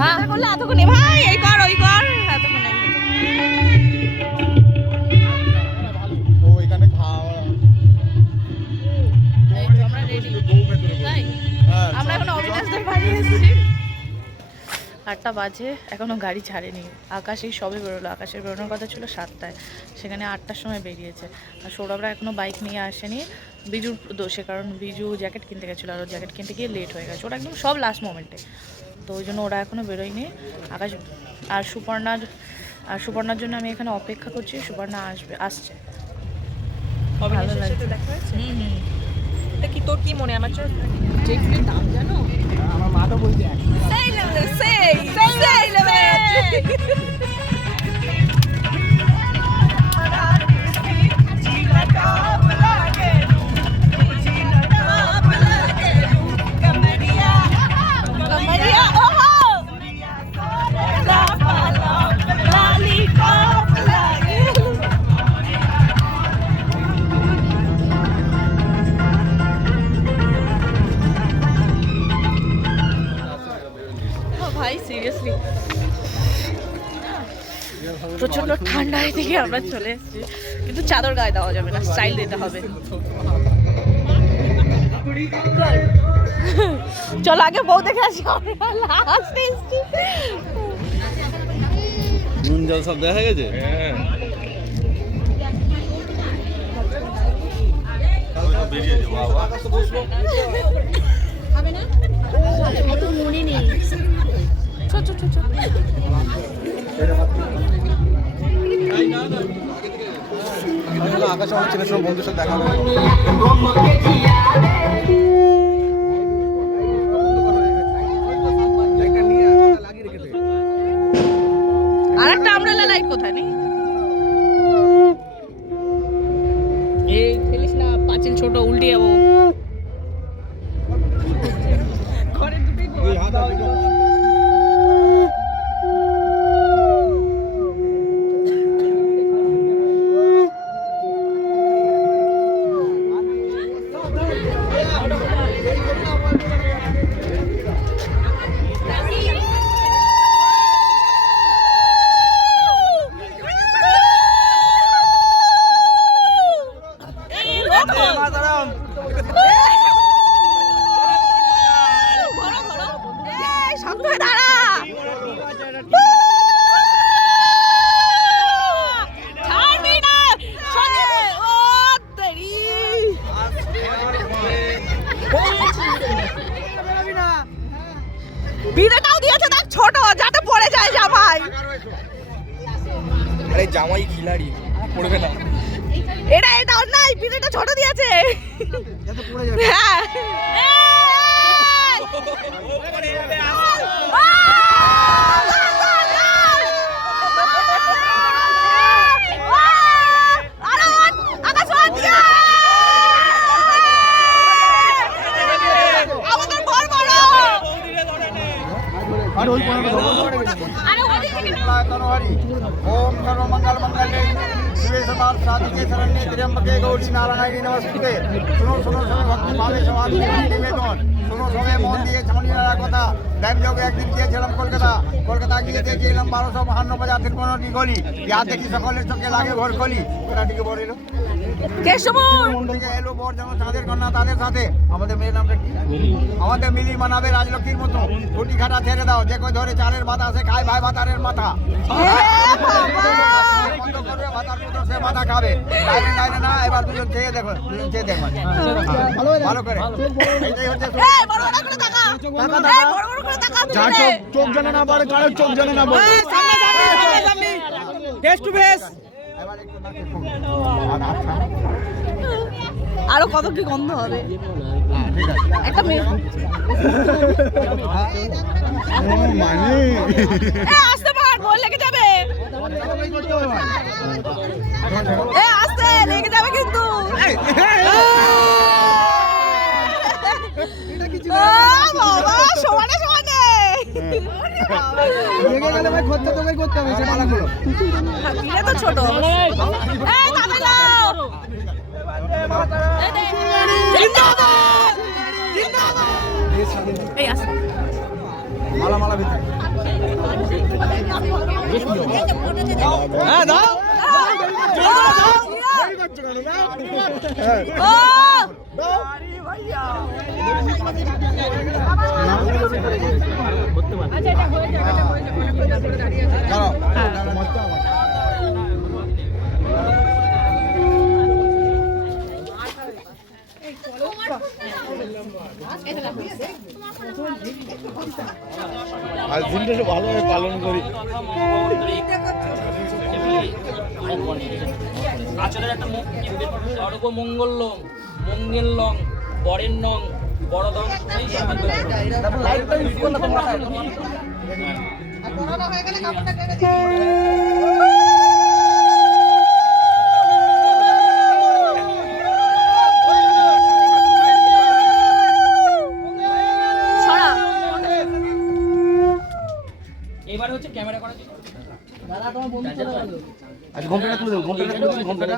হ্যাঁ করলে এতক্ষণে ভাই এই কর ওই কর এতক্ষণে ও এখানে খাওয়া আমরা রেডি তাই আমরা এখন অবিনাশদের বাড়ি এসেছি 8টা বাজে এখনো গাড়ি ছাড়েনি। আকাশ এই সবে বেরোলো, আকাশের বেরোনোর কথা ছিল 7টায়, সেখানে 8টার সময় বেরিয়েছে। আর সৌরভরা এখনো বাইক নিয়ে আসেনি বিজুর দোষে, কারণ বিজু জ্যাকেট কিনতে গেছিলো আর জ্যাকেট কিনতে গিয়ে লেট হয়ে গেছে, ওরা একদম সব লাস্ট মোমেন্টে, তো ওই জন্য ওরা এখনও বেরোয়নি। আকাশ আর সুপর্ণার জন্য আমি এখানে অপেক্ষা করছি, সুপর্ণা আসছে। ভালো লাগছে দেখা হয়েছে। এটা কি তোর কি মনে আমার যেগুলির দাম জানো? আমার মা তো বলছে সেই লেভেলে সেই লেভেলে ভাই সিরিয়াসলি প্রচন্ড ঠান্ডায় থেকে আমরা চলে এসেছি, কিন্তু চাদর গায়ে দেওয়া যাবে না, স্টাইল দিতে হবে। চলো আগে বউ দেখে আসি, লাস্টে এসেছি। নুন জল সব দেখা গেছে। বেরিয়েছে বাবা হবে না এত মনে নেই ছোট আকাশে অনেক ছেলের সব বন্ধুর সাথে দেখা হবে। আর একটা আমব্রেলা লাইট কোথায় নেই? এই খেলিস না, পাঁচিল ছোট উল্টে যাবো। ঘরে দুটোই বিড়েটাও দিয়েছে দেখ, ছোট যাতে পড়ে যায় জামাই। আরে জামাই খিলাড়ি পড়বে না, এটা অন্যায়, বিড়েটা ছোট দিয়েছে যাতে পড়ে যাবে। হ্যাঁ আর ওই কোন ओम सर्वमंगल मंगले शिवे सदा साधिके शरण्ये त्र्यंबके गौरी नारायणी नमस्ते। सुनो सुनो समय भक्ति भावे समाधि निवेदन, सुनो समय মন দিয়ে ছড়িয়ে কথা। দেবযোগে একদিন গিয়েছিলাম কলকাতা গিয়ে দেখলাম 1252 প্রজাতির বনটি গলি, ইয়া দেখি সকলের চোখে লাগে ভোর কলি। ওটাটিকে বলিল এলো বর যেন চাঁদের কন্যা, তাদের সাথে আমাদের মেয়ের নামটা কি? আমাদের মিলি মানাবে রাজলক্ষ্মীর মতো। ফুটি খাটা ছেড়ে দাও, যে কই ধরে চারের মাথা সে খায় ভাই ভাতারের মাথা। সে মাথা খাবে না। এবার দুজন চেয়ে দেখো, ভালো করে। চোখ জানে না বলে, কারোর চোখ জানে না বলে। Face to face. আরো কত কি গন্ধ হবে। একটা মেয়ে আসতে পার, বল লেগে যাবে। আসতে লেগে যাবে কিন্তু। বাবা সমানে সমানে করতে হবে, তো ছোট। মালা ভিতরে হ্যাঁ দাও আর দিনটা ভালোভাবে পালন করি। আচরের একটা মুখ সর্বমঙ্গল লং মঙ্গল লং বরের নং বড়দং সেই এবার হচ্ছে ক্যামেরা করার জন্য আচ্ছা ঘন্টাটা তুলে দেবো, ঘন্টাটা তুলে দেবো, ঘন্টাটা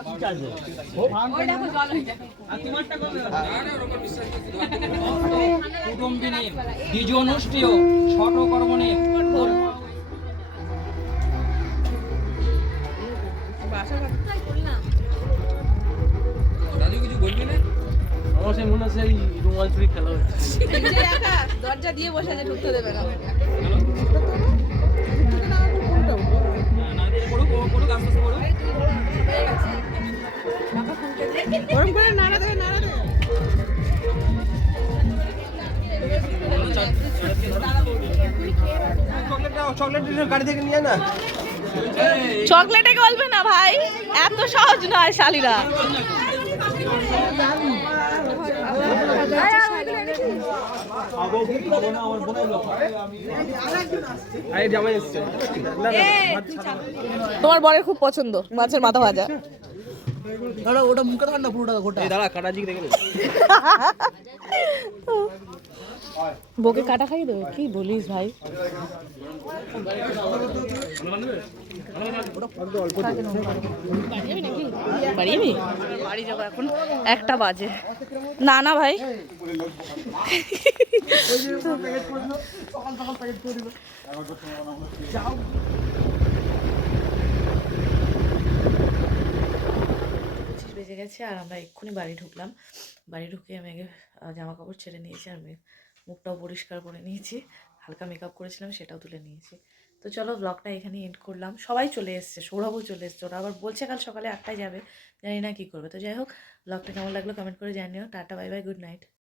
কুটুম্বিনী দ্বিজনুষ্ঠীয় ছোট কর্মণে আমার সে মনে হচ্ছে এই রুমাল চুরি খেলা হচ্ছে। দরজা দিয়ে বসে আছে, ঢুকতে দেবে না। গরম করে নাড়া দেবে, নাড়া দেবে। চকলেটে গলবে না ভাই, এত সহজ নয় শালিরা। তোমার বরের খুব পছন্দ মাছের মাথা ভাজা। ওটা মুখে থাক না পুরোটা গোটা। এই দাঁড়া কাটাজি দেখে নে। বউকে কাটা খাইয়ে দেবে, কি বলিস ভাই? বাড়ি যাবো এখন, 1টা বাজে। না না ভাই, বেজে গেছে আর আমরা এক্ষুনি বাড়ি ঢুকলাম। বাড়ি ঢুকে আমি আগে জামা কাপড় ছেড়ে নিয়েছি, আর মুখটাও পরিষ্কার করে নিয়েছি, হালকা মেকআপ করেছিলাম সেটাও তুলে নিয়েছি। তো চলো ব্লগটা এখানেই এন্ড করলাম। সবাই চলে এসছে, সৌরভও চলে এসছে, ওরা আবার বলছে কাল সকালে 8টায় যাবে, জানি না কী করবে। তো যাই হোক, ব্লগটা কেমন লাগলো কমেন্ট করে জানিও। Tata, bye bye, good night.